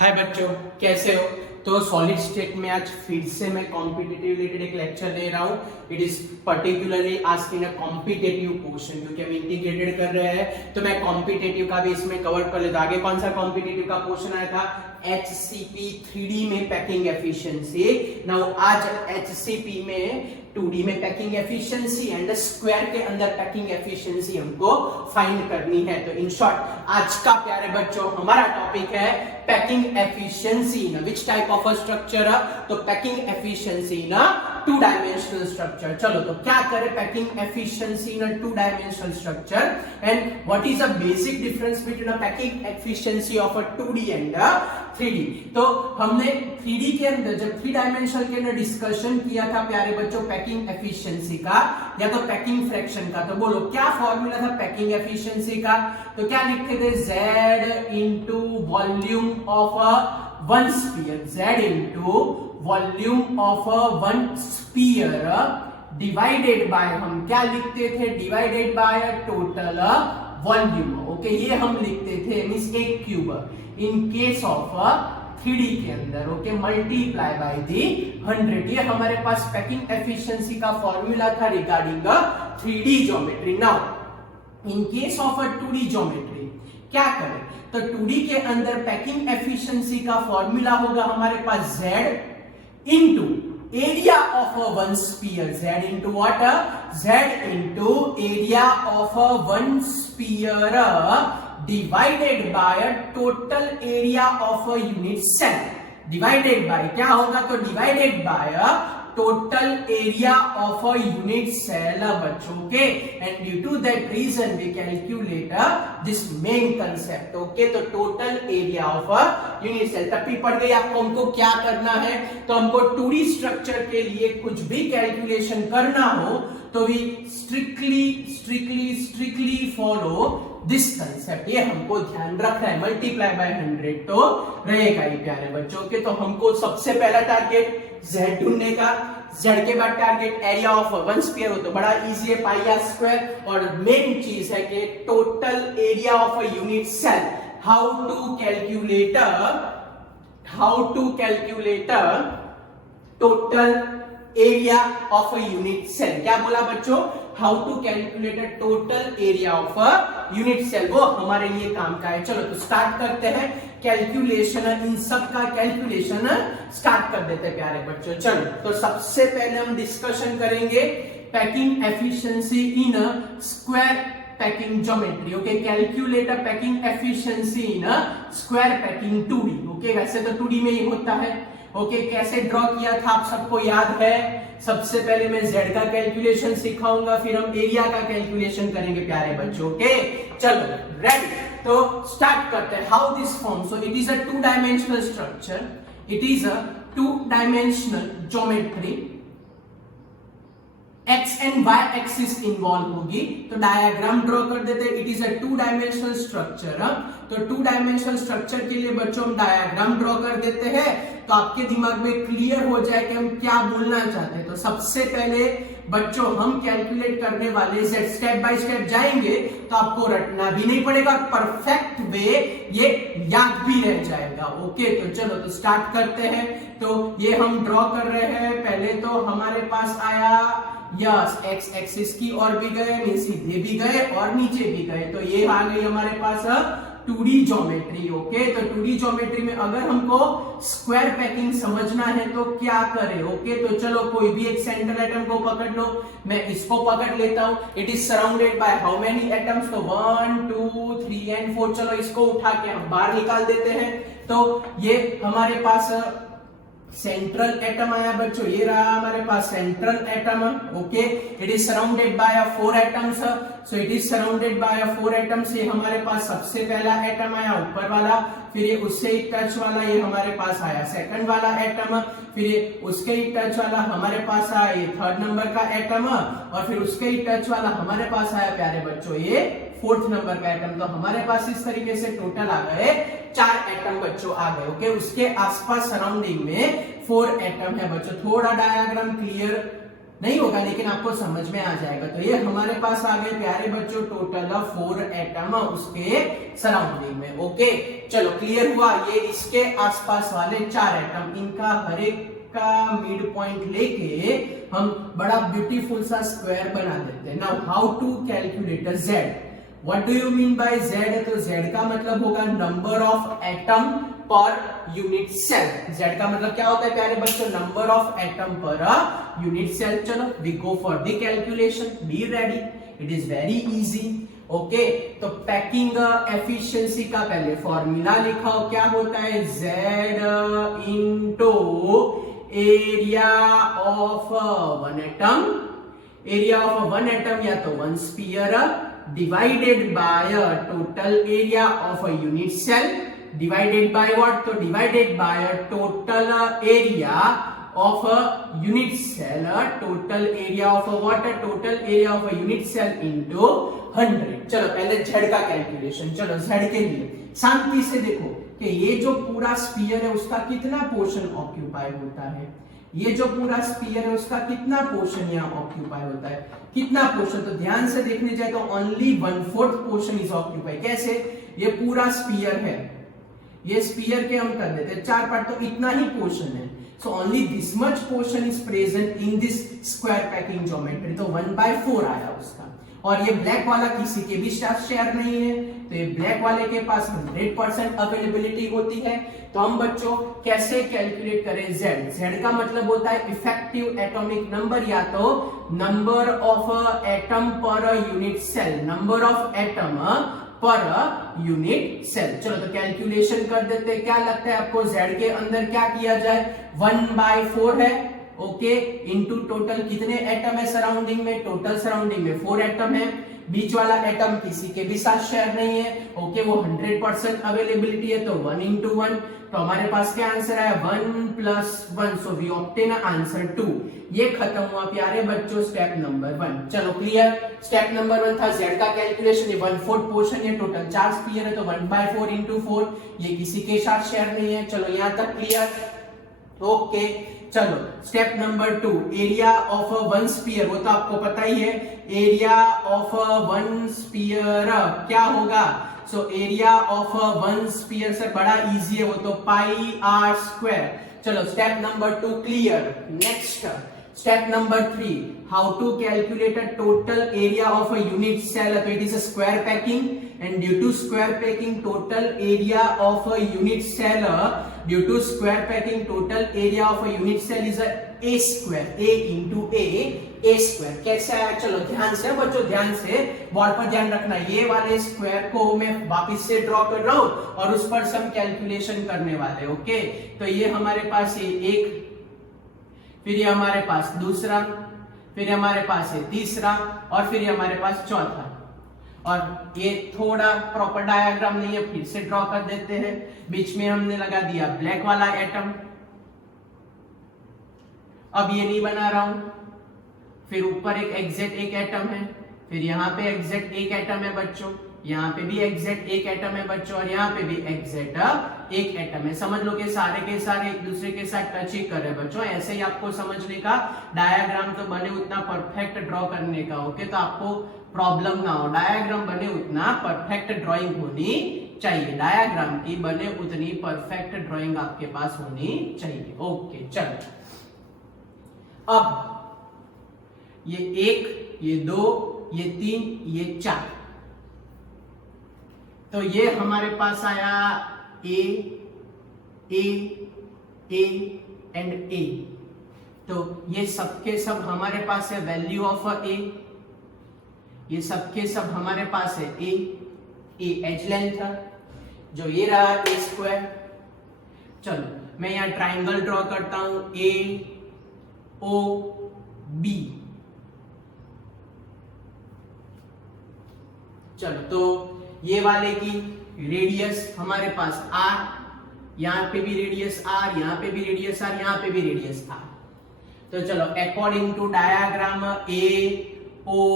हाय बच्चों, कैसे हो? तो सॉलिड स्टेट में आज फिर से मैं कॉम्पिटिटिव रिलेटेड एक लेक्चर दे रहा हूँ। It is particularly asking a competitive question, क्योंकि हम इंटीग्रेटेड कर रहे हैं तो मैं कॉम्पिटिटिव का भी इसमें कवर कर लेता। आगे कौन सा कॉम्पिटिटिव का क्वेश्चन आया था? HCP 3D में पैकिंग एफिशिएंसी। नाउ आज HCP में 2D में पैकिंग एफिशिएंसी एंड स्क्वायर के अंदर पैकिंग एफिशिएंसी हमको फाइंड करनी है। तो इन शॉर्ट आज का प्यारे बच्चों हमारा टॉपिक है packing efficiency in which type of a structure. तो पैकिंग एफिशिएंसी इन टू डायमेंशनल स्ट्रक्चर। चलो तो क्या करें packing efficiency in two dimensional structure and what is the basic difference between a packing efficiency of a 2D and 3D। तो हमने 3D के अंदर जब 3 डायमेंशनल के अंदर डिस्कशन किया था प्यारे बच्चों पैकिंग एफिशिएंसी का या तो पैकिंग फ्रैक्शन का, तो बोलो क्या फॉर्मूला था पैकिंग एफिशिएंसी का? तो क्या लिखते थे? Z into volume of a one sphere, Z into volume of a one sphere divided bye, हम क्या लिखते थे? Divided by total volume. Okay, ये हम लिखते थे मींस एक cube in case of 3D के अंदर। Okay, multiply by the 100। ये हमारे पास पैकिंग एफिशिएंसी का फॉर्मूला था regarding 3D geometry. Now in case of 2D geometry क्या करें? तो 2D के अंदर पैकिंग एफिशिएंसी का फॉर्मूला होगा हमारे पास Z into area of a one sphere. Z into what? Z into area of a one sphere divided by total area of a unit cell. Divided by क्या होगा? तो divided by total area of a unit cell बच्चों के, and due to that reason we calculate this main concept. Okay, तो total area of a unit cell तब भी पड़ गई आपको। हमको क्या करना है? तो हमको 2D स्ट्रक्चर के लिए कुछ भी कैलकुलेशन करना हो तो we strictly follow this concept. ये हमको ध्यान रखना है। मल्टीप्लाई बाय 100 तो रहेगा ही प्यारे बच्चों के। तो हमको सबसे पहला टारगेट Z ढूंढने का। Z के बाद target area of one sphere हो तो बड़ा इजी है, पाई आर स्क्वायर। और मेन चीज है कि total area of a unit cell. How to calculate total area of a unit cell. क्या बोला बच्चों? How to calculate total area of a unit cell, वो हमारे लिए काम का है। चलो तो स्टार्ट करते हैं कैलकुलेशन। इन सब का कैलकुलेशन स्टार्ट कर देते हैं प्यारे बच्चों। चलो तो सबसे पहले हम डिस्कशन करेंगे packing efficiency in square packing geometry. Okay, calculate packing efficiency in square packing 2D। Okay, वैसे तो 2D में ही होता है। ओके, कैसे ड्रॉ किया था आप सबको याद है? सबसे पहले मैं Z का कैलकुलेशन सिखाऊंगा, फिर हम एरिया का कैलकुलेशन करेंगे प्यारे बच्चों। ओके, चलो रेडी। तो स्टार्ट करते हैं। How this form? So it is a 2 dimensional structure, it is a 2 dimensional geometry. X and Y axis involve होगी, तो डायग्राम ड्रॉ कर देते हैं। It is a 2 dimensional structure. तो 2 डायमेंशनल स्ट्रक्चर के लिए बच्चों हम डायग्राम ड्रॉ कर देते हैं तो आपके दिमाग में क्लियर हो जाए कि हम क्या बोलना चाहते हैं। तो सबसे पहले बच्चों हम कैलकुलेट करने वाले स्टेप बाय स्टेप जाएंगे तो आपको रटना भी नहीं पड़ेगा और परफेक्ट वे ये याद भी रह जाएगा। ओके, तो चलो तो स्टार्ट करते हैं। तो ये हम ड्रॉ कर रहे हैं। पहले तो हमारे पास आया यस एक्स एक्सिस की ओर भी गए, मींस सीधे भी गए और नीचे भी गए। तो ये आ गई हमारे पास 2D ज्योमेट्री। ओके, तो 2D ज्योमेट्री में अगर हमको स्क्वायर पैकिंग समझना है तो क्या करें? ओके, तो चलो कोई भी एक सेंट्रल एटम को पकड़ लो। मैं इसको पकड़ लेता हूं। It is surrounded by how many atoms? तो 1 2 3 एंड 4। चलो इसको उठा के हम बाहर निकाल देते हैं। तो ये हमारे पास सेंट्रल एटम आया बच्चों। ये रहा हमारे पास central atom. Okay, it is surrounded by 4 atoms. So it is surrounded by 4 atoms. ये हमारे पास सबसे पहला एटम आया ऊपर वाला, फिर ये उससे ही टच वाला ये हमारे पास आया सेकंड वाला एटम, फिर ये उसके ही टच वाला हमारे पास आया ये 3rd नंबर का एटम, और फिर उसके ही टच वाला हमारे पास आया प्यारे बच्चों ये 4th नंबर का एटम। तो हमारे पास इस तरीके से टोटल आ गए 4 एटम बच्चों आ गए। ओके, उसके आसपास सराउंडिंग में 4 एटम है बच्चों। थोड़ा डायग्राम क्लियर नहीं होगा, लेकिन आपको समझ में आ जाएगा। तो ये हमारे पास आ गए प्यारे बच्चों टोटल 4 एटम उसके सराउंडिंग में। ओके चलो क्लियर हुआ। ये इसके आसपास वाले 4 एटम, इनका हर एक का मिड पॉइंट लेके हम बड़ा ब्यूटीफुल सा स्क्वायर बना देते हैं। Now how to calculate Z? What do you mean by Z? तो Z का मतलब होगा number of atom per unit cell. Z का मतलब क्या होता है प्यारे बच्चों? Number of atom per unit cell. चलो we go for the calculation, be ready, it is very easy. Okay तो पैकिंग एफिशिएंसी का पहले फॉर्मूला लिखाओ, क्या होता है? Z into area of one atom, area of one atom या तो one sphere divided by total area of a unit cell, divided by what? तो divided by total area of a unit cell, total area of what? Total area of a unit cell into 100। चलो पहले Z का calculation. चलो Z के लिए शांति से देखो कि ये जो पूरा स्फीयर है उसका कितना पोर्शन ऑक्यूपाई होता है, ये जो पूरा स्फीयर है उसका कितना पोर्शन यहाँ ऑक्यूपाई होता है, कितना पोर्शन? तो ध्यान से देखने जाए तो ओनली 1/4 पोर्शन इज ऑक्यूपाई। कैसे? ये पूरा स्फीयर है, ये स्फीयर के हम कर देते हैं 4 पार्ट, तो इतना ही पोर्शन है। So only this much portion is present in this square packing geometry, तो 1/4 आया उसका। और ये ब्लैक वाला किसी के भी साथ शेयर नहीं है, तो ये ब्लैक वाले के पास 100% अवेलेबिलिटी होती है। तो हम बच्चों कैसे कैलकुलेट करें Z का मतलब होता है इफेक्टिव एटॉमिक नंबर या तो number of atom per unit cell, number of atom per unit cell. चलो तो कैलकुलेशन कर देते हैं। क्या लगता है आपको Z के अंदर क्या किया जाए? 1/4 है, ओके, इनटू टोटल कितने एटम है सराउंडिंग में? टोटल सराउंडिंग में 4 एटम है, बीच वाला एटम किसी के भी साथ शेयर नहीं है, ओके, वो 100% अवेलेबिलिटी है, तो 1 into 1। तो हमारे पास क्या आंसर आया? 1 + 1, सो वी ऑब्टेन आंसर 2। ये खत्म हुआ प्यारे बच्चों स्टेप नंबर 1। चलो क्लियर। स्टेप नंबर 1 था Z का कैलकुलेशन, ये 1/4 पोर्शन है, टोटल 4 स्फीयर है, तो 1/4 into 4, ये किसी के साथ शेयर नहीं है। चलो यहां तक क्लियर। ओके चलो step number 2, area of one sphere, वो तो आपको पता ही है। एरिया ऑफ वन स्फीयर क्या होगा? So area of one sphere से बड़ा इजी है, वो तो πr²। चलो step number 2 clear. Next step number 3, how to calculate a total area of a unit cell. तो इट इज अ square packing, and due to square packing total area of a unit cell, due to square packing total area of a unit cell is a square, a into a square। कैसे आया? चलो ध्यान से बच्चों, ध्यान से board पर ध्यान रखना। ये वाले स्क्वायर को मैं वापस से ड्रॉ कर रहा हूं और उस पर हम कैलकुलेशन करने वाले। ओके तो ये हमारे पास ये एक, फिर ये हमारे पास दूसरा, फिर हमारे पास ये तीसरा, और फिर ये हमारे पास चौथा। और ये थोड़ा प्रॉपर डायग्राम नहीं है, फिर से ड्रॉ कर देते हैं। बीच में हमने लगा दिया ब्लैक वाला एटम, अब ये नहीं बना रहा हूं। फिर ऊपर एक एग्जैक्ट एक एटम है, फिर यहाँ पे एग्जैक्ट एक एटम है बच्चों, यहाँ पे भी एग्जैक्ट एक एटम है बच्चों, और यहाँ पे भी एग्जैक्ट एक एटम है। समझ लो कि सारे के सारे एक दूसरे के साथ टच ही कर रहे हैं बच्चों। ऐसे ही आपको समझने का, डायग्राम तो बने उतना परफेक्ट ड्रॉ करने का, ओके, तो आपको प्रॉब्लम ना हो। डायग्राम बने उतना परफेक्ट ड्राइंग होनी चाहिए, डायग्राम की बने उतनी परफेक्ट ड्राइंग आपके पास होनी चाहिए। ओके चलो, अब ये 1, ये 2, ये 3, ये 4, तो ये हमारे पास आया ए ए ए एंड ए। तो ये सबके सब हमारे पास है वैल्यू ऑफ ए, ये सबके सब हमारे पास है ए एज लेंथ था, जो ये रहा a²। चलो मैं यहां ट्राइंगल ड्रॉ करता हूं ए ओ बी। चलो तो ये वाले की रेडियस हमारे पास r, यहां पे भी रेडियस r, यहां पे भी रेडियस r, यहां पे भी रेडियस r। तो चलो according to diagram A O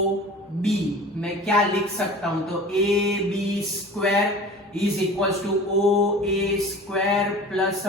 B मैं क्या लिख सकता हूं? तो A B square is equals to O A square plus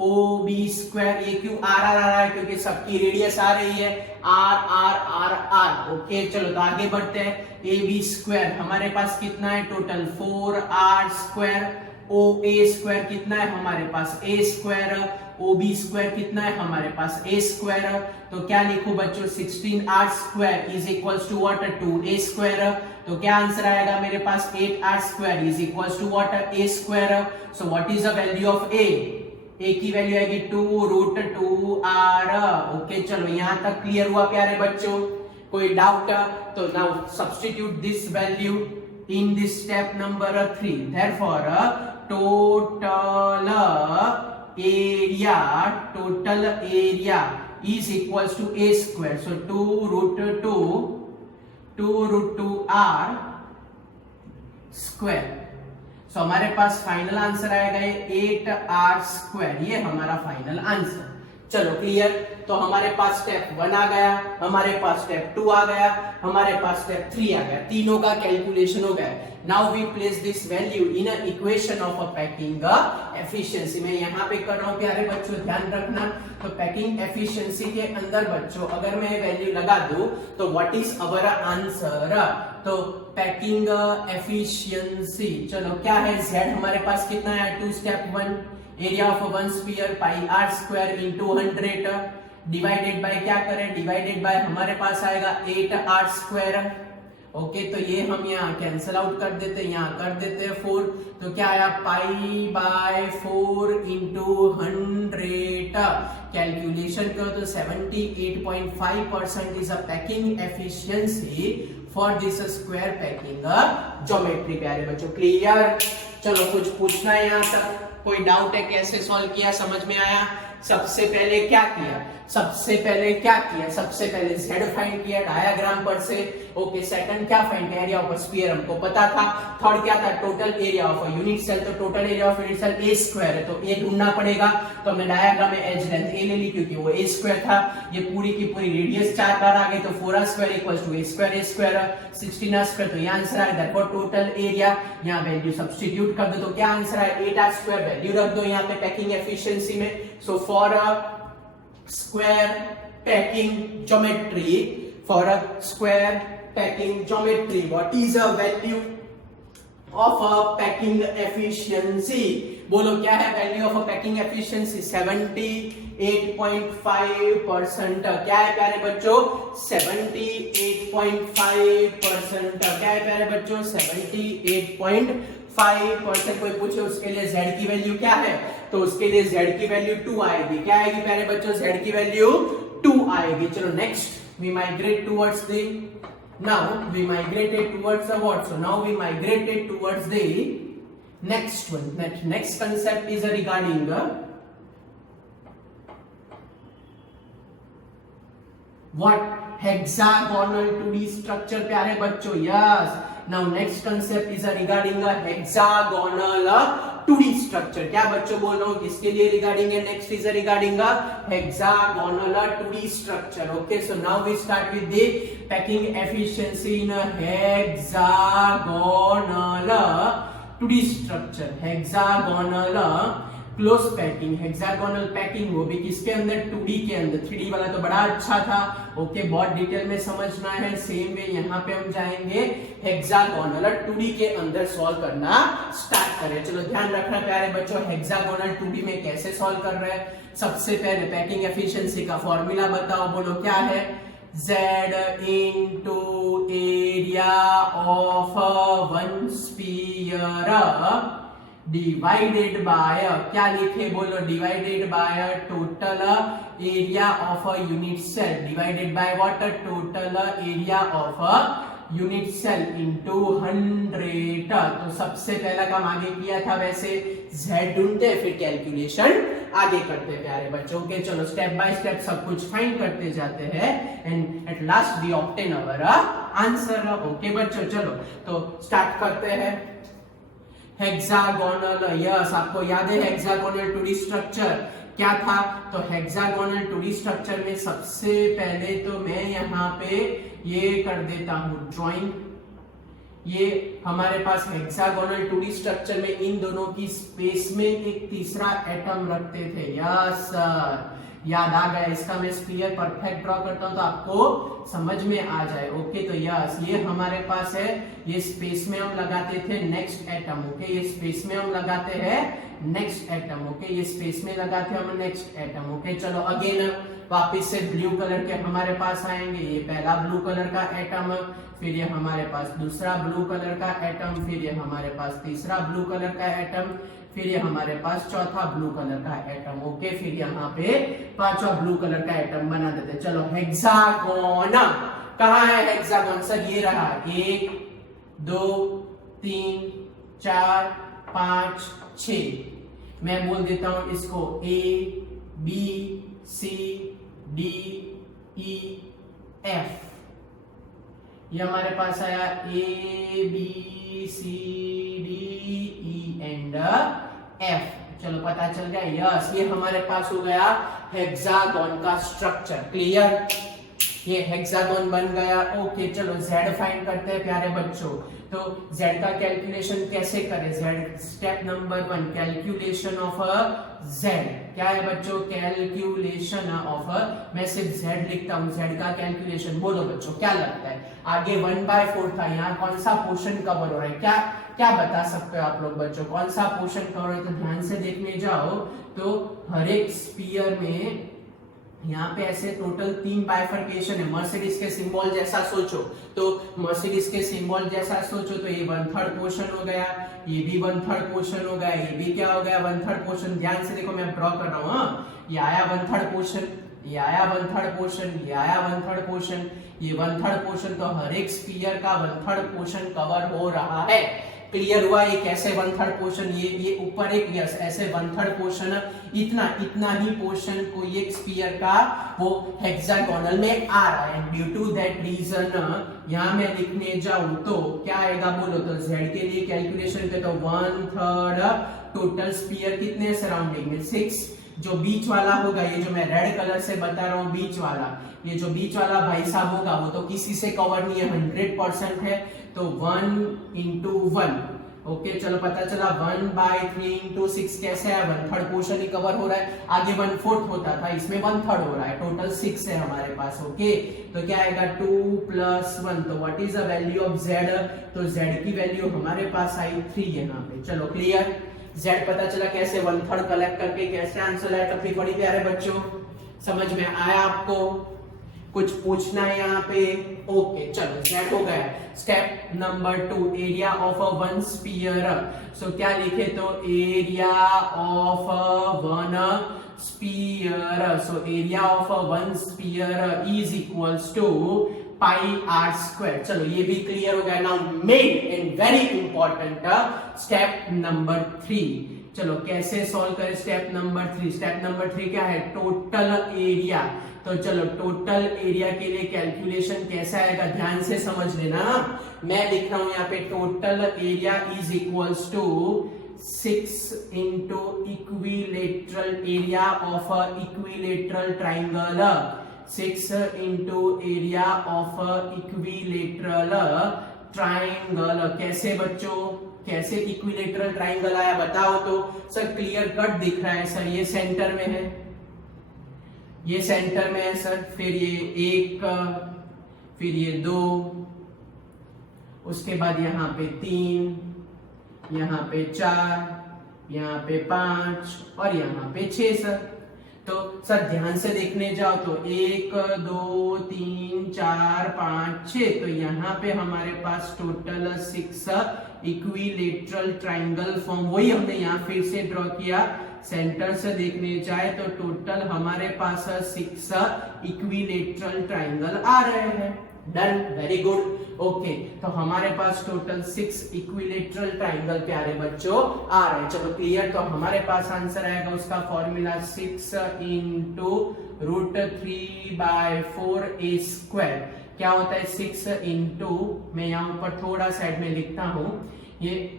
O B square, ये क्यों आर आर आ रहा है, क्योंकि सबकी रेडियस आ रही है r r r r. Okay चलो तो आगे बढ़ते हैं। ए बी स्क्वायर हमारे पास कितना है total 4r square, O A square कितना है हमारे पास ए स्क्वायर, ओ बी स्क्वायर कितना है हमारे पास ए स्क्वायर। तो क्या लिखूं बच्चों 16r square is equals to what 2a square. तो क्या आंसर आएगा मेरे पास 8r square is equals to what a square. So what is the value of a की वैल्यू आएगी 2√2r। ओके चलो यहां तक क्लियर हुआ प्यारे बच्चों, कोई डाउट? तो now substitute this value in this step number 3। Therefore total area is equals to a square, so 2√2r square. So हमारे पास फाइनल आंसर आएगा ये 8r स्क्वायर, ये हमारा फाइनल आंसर। चलो क्लियर। तो हमारे पास स्टेप 1 आ गया, हमारे पास स्टेप 2 आ गया, हमारे पास स्टेप 3 आ गया, तीनों का कैलकुलेशन हो गया। Now we place this value in a equation of a packing efficiency. मैं यहाँ पे कर रहा हूँ प्यारे बच्चों ध्यान रखना। तो पैकिंग एफिशिएंसी के अंदर बच्चों अगर मैं वैल्यू लगा दूं तो व्हाट इज अवर आंसर? तो पैकिंग एफिशिएंसी चलो क्या है, z हमारे पास कितना है two step 1 area of one sphere pi r square into 100 divided by क्या करें, डिवाइडेड बाय हमारे पास आएगा 8r स्क्वायर। ओके तो ये हम यहाँ कैंसिल आउट कर देते हैं, यहाँ कर देते हैं 4। तो क्या आया पाई बाय 4 इंटू 100। कैलकुलेशन करो तो 78.5% is a packing efficiency for this square packing geometry. प्यारे बच्चों क्लियर? चलो कुछ पूछना है यहाँ तक, कोई डाउट है कैसे सॉल्व किया, समझ में आया? सबसे पहले क्या किया, सबसे पहले z फाइंड किया डायग्राम पर से। ओके सेकंड क्या फाइंड किया, एरिया ऑफ स्फीयर हमको पता था। थर्ड क्या था, total area of unit cell. तो total area of unit cell a square है, तो a ढूंढना पड़ेगा। तो हमने डायग्राम में एज लेंथ a ले ली क्योंकि वो a स्क्वायर था। ये पूरी की पूरी रेडियस 4 बार आ गई, तो 4r square equals to a square 16r square. तो ये आंसर आया। दैटफॉर टोटल एरिया, यहाँ वैल्यू सब्स्टिट्यूट कर दो तो क्या आंसर आया 8r स्क्वायर। वैल्यू रख दो यहाँ पे पैकिंग एफिशिएंसी में। So for a square packing geometry, for a square packing geometry, what is a value of a packing efficiency? बोलो क्या है value of a packing efficiency? 78.5%। क्या है प्यारे बच्चों 78.5%। क्या है प्यारे बच्चों 78.5%। कोई पूछे उसके लिए z की वैल्यू क्या है, तो उसके लिए z की वैल्यू 2 आएगी। क्या आएगी प्यारे बच्चों, z की वैल्यू 2 आएगी। चलो next we migrate towards the, now we migrated towards the what? So now we migrated towards the next one. Next concept is regarding what? Hexagonal 2D structure प्यारे बच्चों। Yes, now next concept is regarding a hexagonal 2D structure। क्या बच्चों बोल रहा हूँ किसके लिए regarding है? Next is regarding a hexagonal 2D structure। Okay so now we start with the packing efficiency in a hexagonal 2D structure। Hexagonal close packing, hexagonal packing वो भी किसके अंदर 2D के अंदर। 3D वाला तो बड़ा अच्छा था। ओके बहुत डिटेल में समझना है। सेम वे यहाँ पे हम जाएंगे हेक्सागोनल 2D के अंदर सॉल्व करना स्टार्ट करें। चलो ध्यान रखना प्यारे बच्चों हेक्सागोनल 2D में कैसे सॉल्व कर रहे हैं। सबसे पहले पैकिंग एफिशिएंसी का फॉर्मूला बताओ, बोलो क्या है? Z into area of one sphere divided by क्या लिखे बोलो, divided by total area of a unit cell, divided by what? Total area of a unit cell into 100। तो सबसे पहला काम आगे किया था वैसे z ढूंढते फिर कैलकुलेशन आगे करते प्यारे बच्चों के। चलो स्टेप बाय स्टेप सब कुछ फाइंड करते जाते हैं and at last we obtain our answer. Okay बच्चों चलो तो स्टार्ट करते हैं। हेक्सागोनल, यस आपको याद है हेक्सागोनल 2D स्ट्रक्चर क्या था? तो हेक्सागोनल 2D स्ट्रक्चर में सबसे पहले तो मैं यहाँ पे ये कर देता हूँ ड्राइंग। ये हमारे पास हेक्सागोनल 2D स्ट्रक्चर में इन दोनों की स्पेस में एक तीसरा एटम रखते थे। यस सर, याद आ गया। इसका मैं स्फीयर परफेक्ट ड्रॉ करता हूं तो आपको समझ में आ जाए। ओके, तो यस ये हमारे पास है, ये स्पेस में हम लगाते थे नेक्स्ट एटम। ओके, ये स्पेस में हम लगाते हैं नेक्स्ट एटम। ओके, ये स्पेस में लगाते हैं हम नेक्स्ट एटम। ओके, चलो अगेन वापस से ब्लू कलर के हमारे पास आएंगे। ये पहला ब्लू कलर का एटम, फिर ये हमारे पास दूसरा ब्लू कलर का एटम, फिर ये हमारे पास तीसरा ब्लू कलर का एटम, फिर ये हमारे पास चौथा ब्लू कलर का एटम। ओके, फिर यहाँ पे पांचवा ब्लू कलर का एटम बना देते। चलो हेक्सागोन कहाँ है? हेक्सागोन सर ये रहा, 1 2 3 4 5 6। मैं बोल देता हूं इसको A B C D E F। ये हमारे पास आया A B C D E and F। चलो पता चल गया। यस, ये हमारे पास हो गया हेक्सागोन का स्ट्रक्चर। क्लियर? ये हेक्सागोन बन गया। ओके, चलो Z फाइंड करते हैं प्यारे बच्चों। तो Z का कैलकुलेशन कैसे करें? Z step number 1, calculation of Z। क्या है बच्चों? कैलकुलेशन ऑफ, मैं सिर्फ Z लिखता हूं, Z का कैलकुलेशन। बोलो बच्चों क्या लगता है? आगे 1/4 था, यहाँ कौन सा पोर्शन कवर हो रहा है? क्या क्या बता सकते हो आप लोग बच्चों? कौन सा पोर्शन कवर हो रहा है? तो ध्यान से देखने जाओ तो हर एक स्फीयर में यहाँ पे ऐसे टोटल 3 बाइफर्केशन है। मर्सिडीज के सिंबल जैसा सोचो, तो मर्सिडीज के सिंबल जैसा सोचो तो ये 1/3 पोर्शन हो गया, ये भी 1/3 पोर्शन हो गया, ये भी क्या हो गया? 1/3 पोर्शन। ध्यान से देखो, मैं ड्रॉ कर रहा हूँ। हाँ, ये आया 1/3 पोर्शन, ये आया 1/3 पोर्शन, ये आया 1/3 पोर्शन, ये 1/3 पोर्शन। तो हर एक स्फीयर का 1/3 पोर्शन कवर हो रहा है। क्लियर हुआ? ये कैसे 1/3 पोर्शन, ये ऊपर एक, यस ऐसे 1/3 पोर्शन, इतना ही पोर्शन कोई एक स्फीयर का वो हेक्सागोनल में आ रहा है। ड्यू टू दैट रीजन यहाँ मैं लिखने जाऊं तो क्या आएगा बोलो? तो Z के लिए कैलकुलेशन के तो 1/3 टोटल स्फीयर कितने सराउंडिंग में 6। जो बीच वाला होगा, ये जो मैं रेड कलर से बता रहा हूँ बीच वाला, ये जो बीच वाला भाई साहब होगा वो तो किसी से कवर नहीं है, 100% है। तो 1 into 1। ओके, चलो पता चला 1/3 into 6 कैसे है? 1/3 पोर्शन ही कवर हो रहा है। आगे 1/4 होता था, इसमें 1/3 हो रहा है। टोटल 6 है हमारे पास। ओके, तो क्या आएगा? 2 + 1। तो what is the value of Z? तो Z की वैल्यू हमारे पास आई 3 यहाँ पे। चलो क्लियर? Z पता चला कैसे 1/3 कलेक्ट करके कैसे आंसर आया। तब भी बड़ी प्यारे बच्चों समझ में आया आपको? कुछ पूछना है यहाँ पे? ओके, चलो Z हो गया। Step number 2, area of a one sphere. So क्या लिखे? तो area of one sphere. So area of one sphere is equals to πr²। चलो ये भी क्लियर हो गया। Now main and very important step number 3। चलो कैसे सॉल्व करें स्टेप नंबर 3? स्टेप नंबर 3 क्या है? Total area. तो चलो टोटल एरिया के लिए कैलकुलेशन कैसा आएगा? ध्यान से समझ लेना। मैं लिख रहा हूं यहाँ पे total area is equals to 6 into equilateral area of equilateral triangle. 6 into area of equilateral triangle. कैसे बच्चों? कैसे इक्विलेटरल ट्राइंगल आया बताओ तो? सर क्लियर कट दिख रहा है सर, ये सेंटर में है, ये सेंटर में है सर, फिर ये 1, फिर ये 2, उसके बाद यहाँ पे 3, यहाँ पे 4, यहाँ पे 5 और यहाँ पे 6 सर। तो सर ध्यान से देखने जाओ तो 1 2 3 4 5 6, तो यहाँ पे हमारे पास टोटल 6 इक्विलेटरल ट्राइंगल फॉर्म, वही हमने यहाँ फिर से ड्रॉ किया। सेंटर से देखने जाए तो टोटल हमारे पास 6 इक्विलेटरल ट्राइंगल आ रहे हैं। Done, very good. ओके, तो हमारे पास टोटल 6 इक्विलेटरल ट्राइंगल प्यारे बच्चों आ रहे हैं। चलो क्लियर? तो हमारे पास आंसर आएगा उसका फॉर्मूला 6 into √3/4 a²। क्या होता है 6 into, मैं यहाँ ऊपर थोड़ा साइड में लिखता हूं, ये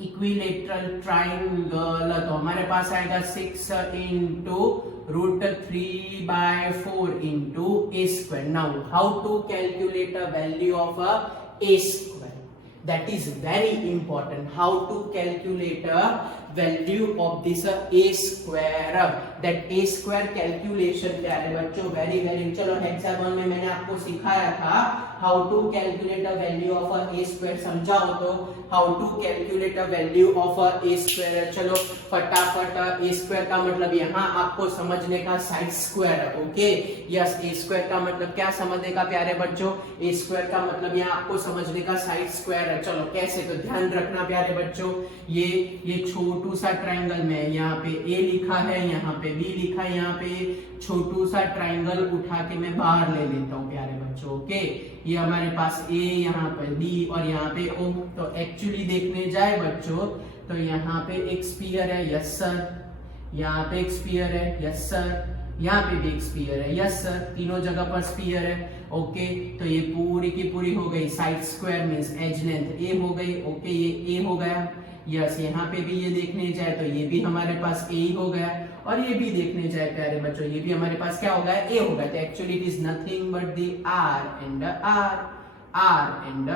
इक्विलेटरल ट्राइंगल, तो हमारे पास आएगा 6 into √3/4 into a²। Now how to calculate a value of a²? that is very important. How to calculate a value of this a square, that a square calculation प्यारे बच्चों very very, चलो hexagon में मैंने आपको सिखाया था how to calculate a value of a square, समझाओ तो how to calculate a value of a square. चलो फटाफट a square का मतलब यहाँ आपको समझने का साइड स्क्वायर है, ओके यस a square का मतलब क्या समझने का प्यारे बच्चों, a square का मतलब यहाँ आपको समझने का साइड स्क्वायर है. चलो कैसे, तो ध्यान रखना प्यारे बच्चों, ये छोटू सा ट्रायंगल में यहाँ पे a लिखा है, यहाँ पे b लिखा है, यहाँ पे छोटू सा ट्रायंगल उठा के मैं बाहर ले लेता हूँ प्यारे बच्चों, ओके ये हमारे पास a, यहाँ पे b और यहाँ पे o. तो एक्चुअली देखने जाए बच्चों तो यहाँ पे एक स्फीयर है, यस सर, यहाँ पे एक स्फीयर है, यस सर, यहाँ पे भी एक स्फीयर है, यस सर, तीनों जगह पर स्फीयर है, ओके तो ये पूरी की पूरी हो गई side square means edge length a हो गई, ओके ये a हो गया, यस यहाँ पे भी ये देखने जाए तो ये भी हमारे पास a ही हो गया, और ये भी देखने जाए प्यारे बच्चों ये भी हमारे पास क्या होगा, a होगा. तो actually it is nothing but the r and r and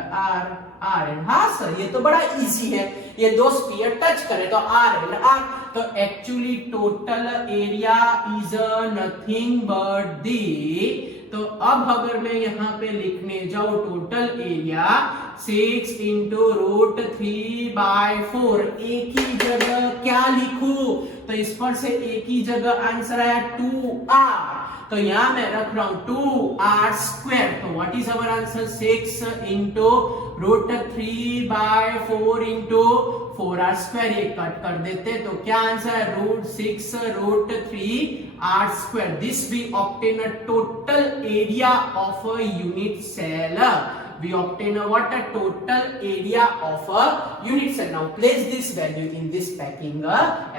हाँ सर ये तो बड़ा इजी है, ये दो स्फीयर टच करें तो r एंड r. तो actually total area is nothing but the, तो अब अगर मैं यहाँ पे लिखने जाऊं टोटल एरिया 6 इंटू रूट 3/4, एक ही जगह क्या लिखूं, तो इस पर से एक ही जगह आंसर आया 2r, तो यहां मैं रख रहा हूं 2r स्क्वायर. तो what is our answer, 6 into root 3/4 into 4r square, ये कट कर देते तो क्या आंसर है, root 6 root 3r square. This we obtain a total area of a unit cell. We obtain a what, a total area of a unit cell. Now place this value in this packing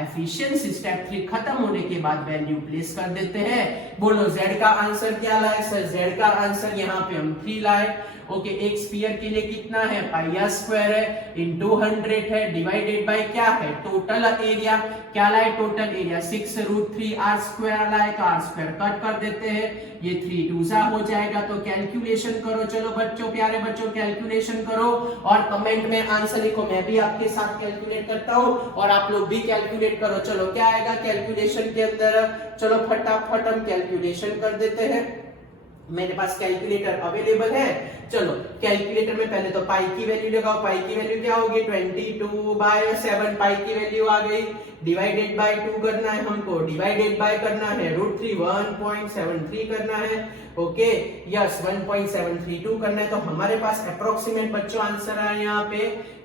efficiency. Step 3 खत्म होने के बाद value place कर देते हैं. बोलो z का answer क्या लाए सर, z का आंसर यहाँ पे हम 3 लाए, ओके एक स्फीयर के लिए कितना है, पाई स्क्वायर है इनटू 100 है डिवाइडेड बाय क्या है, टोटल एरिया. क्या लाए, total area 6 root 3r square लाए, तो r स्क्वायर कट कर देते हैं, ये 3 2 हो जाएगा. तो कैलकुलेशन करो, चलो बच्चों प्यारे बच्चों कैलकुलेशन करो और कमेंट में आंसर लिखो. मैं भी आपके साथ कैलकुलेट करता हूँ और आप लोग भी कैलकुलेट करो. चलो क्या आएगा कैलकुलेशन के अंदर, चलो फटाफट हम कैलकुलेशन कर देते हैं. मेरे पास कैलकुलेटर अवेलेबल है. चलो कैलकुलेटर में पहले तो पाई की वैल्यू लगाओ. पाई की वैल्यू क्या होगी, 22/7. पाई की वैल्यू आ गई. डिवाइडेड बाय 2 करना है हमको, डिवाइडेड बाय करना है रूट 3 1.73 करना है, ओके यस 1.732 करना है. तो हमारे पास अप्रोक्सीमेट बच्चों आंसर है यहाँ पे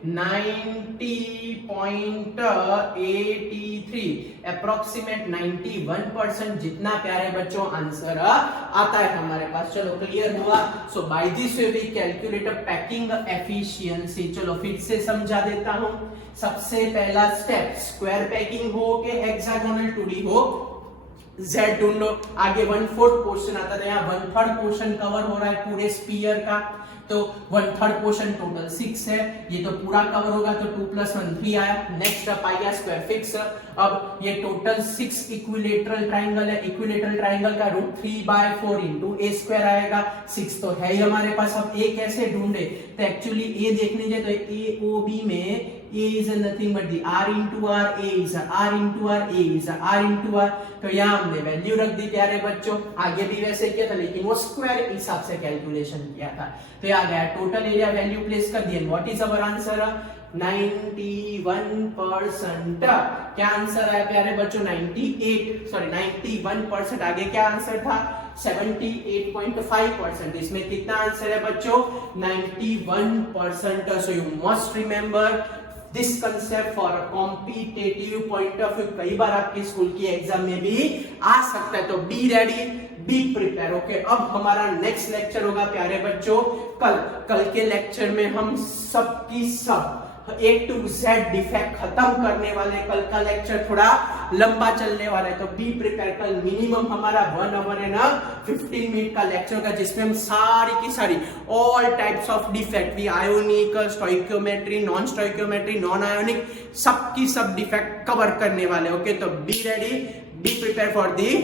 90.83, अप्रोक्सीमेट 91% जितना प्यारे बच्चों आंसर आता है हमारे पास. चलो क्लियर हुआ. So by this way we calculate packing efficiency. चलो फिर से समझा देता हूं. सबसे पहला स्टेप, स्क्वायर पैकिंग हो के हेक्सागोनल 2D हो, z ढूंढो. आगे 1/4 पोर्शन आता था, यहाँ 1/3 पोर्शन कवर हो रहा है पूरे स्फीयर का, तो 1/3 पोर्शन टोटल 6 है, ये तो पूरा कवर होगा तो 2 + 1 3 आया. Next pi square fix. अब ये टोटल 6 इक्विलेटरल ट्रायंगल है, इक्विलेटरल ट्रायंगल का रूट 3/4 इंटू a स्क्वायर आएगा. 6 तो है ही हमारे पास. अब a कैसे ढूंढे, तो एक्चुअली a देखने जाए तो AOB में a is nothing but the r into r, a is r into r, a is r into r. तो यहाँ हमने वैल्यू रख दी प्यारे बच्चों. आगे भी वैसे किया था लेकिन वो स्क्वायर हिसाब से कैलकुलेशन किया था. तो आ गया टोटल एरिया वैल्यू प्लेस कर दिया. What is our answer, 91%. क्या आंसर है प्यारे बच्चों, 91%. आगे क्या आंसर था, 78.5%. इसमें कितना आंसर है बच्चों, 91%. So you must remember this concept for competitive point of view. कई बार आपके स्कूल की एग्जाम में भी आ सकता है, तो be ready, be prepare. Okay अब हमारा नेक्स्ट लेक्चर होगा प्यारे बच्चों कल के लेक्चर में हम सब की सब A to Z डिफेक्ट खत्म करने वाले. कल का लेक्चर थोड़ा लंबा चलने वाला है, तो बी प्रिपेयर. कल मिनिमम हमारा 1 आवर एंड 15 मिनट का लेक्चर होगा जिसमें हम सारी की सारी ऑल टाइप्स ऑफ डिफेक्ट, भी ionic, stoichiometry, non stoichiometry, non ionic, सब की सब डिफेक्ट कवर करने वाले. ओके तो be ready, be prepare for the